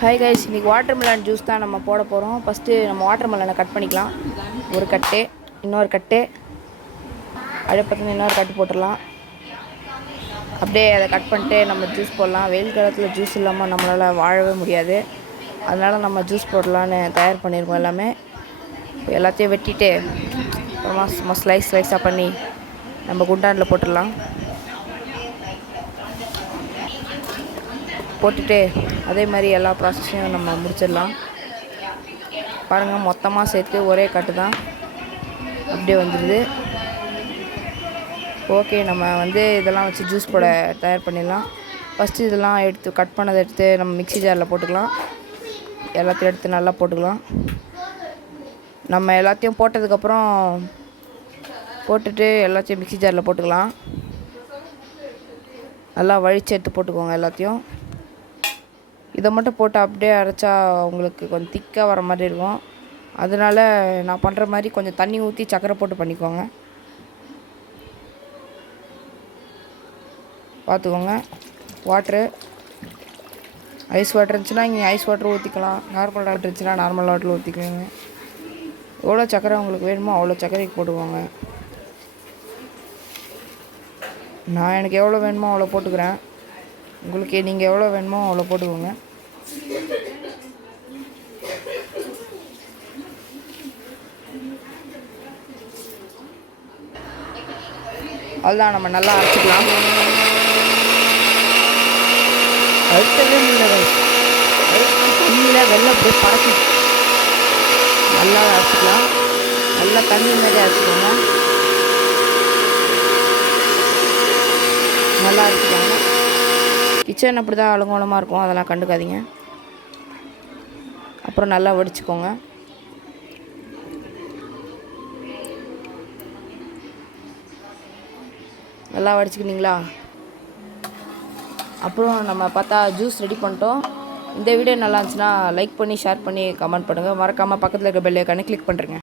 Hi guys, இன்றைக்கி watermelon juice தான் நம்ம போட போகிறோம். ஃபஸ்ட்டு நம்ம வாட்டர்மெலனை கட் பண்ணிக்கலாம். ஒரு கட்டு, இன்னொரு கட்டு, அப்படியே பார்த்தீங்கன்னா இன்னொரு கட்டு போட்டுடலாம். அப்படியே அதை கட் பண்ணிட்டு நம்ம ஜூஸ் போடலாம். வெயில் காலத்தில் ஜூஸ் இல்லாமல் நம்மளால் வாழவே முடியாது. அதனால் நம்ம ஜூஸ் போடலான்னு தயார் பண்ணியிருக்கோம். எல்லாத்தையும் வெட்டிட்டு அப்புறமா சும்மா ஸ்லைஸாக பண்ணி நம்ம குண்டானில் போட்டுடலாம். போட்டுட்டு அதே மாதிரி எல்லா ப்ராசஸையும் நம்ம முடிச்சிடலாம். பாருங்கள், மொத்தமாக சேர்த்து ஒரே கட்டு தான் அப்படியே வந்துடுது. ஓகே, நம்ம இதெல்லாம் வச்சு ஜூஸ் போட தயார் பண்ணிடலாம். ஃபஸ்ட்டு இதெல்லாம் கட் பண்ணதை எடுத்து நம்ம மிக்ஸி ஜாரில் போட்டுக்கலாம். எல்லாத்தையும் எடுத்து நல்லா போட்டுக்கலாம். நம்ம எல்லாத்தையும் போட்டதுக்கப்புறம் போட்டுட்டு எல்லாத்தையும் மிக்ஸி ஜாரில் போட்டுக்கலாம். நல்லா வழித்து எடுத்து போட்டுக்கோங்க எல்லாத்தையும். இதை மட்டும் போட்டு அப்படியே அரைச்சா உங்களுக்கு கொஞ்சம் திக்காக வர மாதிரி இருக்கும். அதனால் நான் பண்ணுற மாதிரி கொஞ்சம் தண்ணி ஊற்றி சர்க்கரை போட்டு பண்ணிக்கோங்க. பார்த்துக்கோங்க. ஐஸ் வாட்டர் இருந்துச்சுன்னா இங்கே ஐஸ் வாட்டர் ஊற்றிக்கலாம். நார்மல் வாட்டர் இருந்துச்சுன்னா நார்மல் வாட்டர் ஊற்றிக்கோங்க. எவ்வளோ சர்க்கரை உங்களுக்கு வேணுமோ அவ்வளோ சர்க்கரைக்கு போட்டுக்கோங்க. நான் எனக்கு எவ்வளோ வேணுமோ அவ்வளோ போட்டுக்கிறேன். உங்களுக்கு நீங்கள் எவ்வளோ வேணுமோ அவ்வளோ போட்டுக்கோங்க. அவ்வளோதான், நம்ம நல்லா அரைச்சிக்கலாம். அழுத்தவே முடியல. தண்ணியில் வெள்ளை அப்படியே பறக்கி நல்லா அரைச்சிக்கலாம். நல்லா தண்ணி மாதிரி அரைச்சிக்கோங்க. நல்லா அரைச்சிக்கோங்க. கிச்சன் அப்படி தான் அலங்கோலமாக இருக்கும், அதெல்லாம் கண்டுக்காதீங்க. அப்புறம் நல்லா வடிச்சுக்கோங்க. நல்லா வடிச்சுக்கினீங்களா? அப்புறம் நம்ம பார்த்தா ஜூஸ் ரெடி பண்ணிட்டோம். இந்த வீடியோ நல்லா இருந்துச்சுன்னா லைக் பண்ணி ஷேர் பண்ணி கமெண்ட் பண்ணுங்கள். மறக்காமல் பக்கத்தில் இருக்க பெல் ஐகானை கிளிக் பண்ணுறேங்க.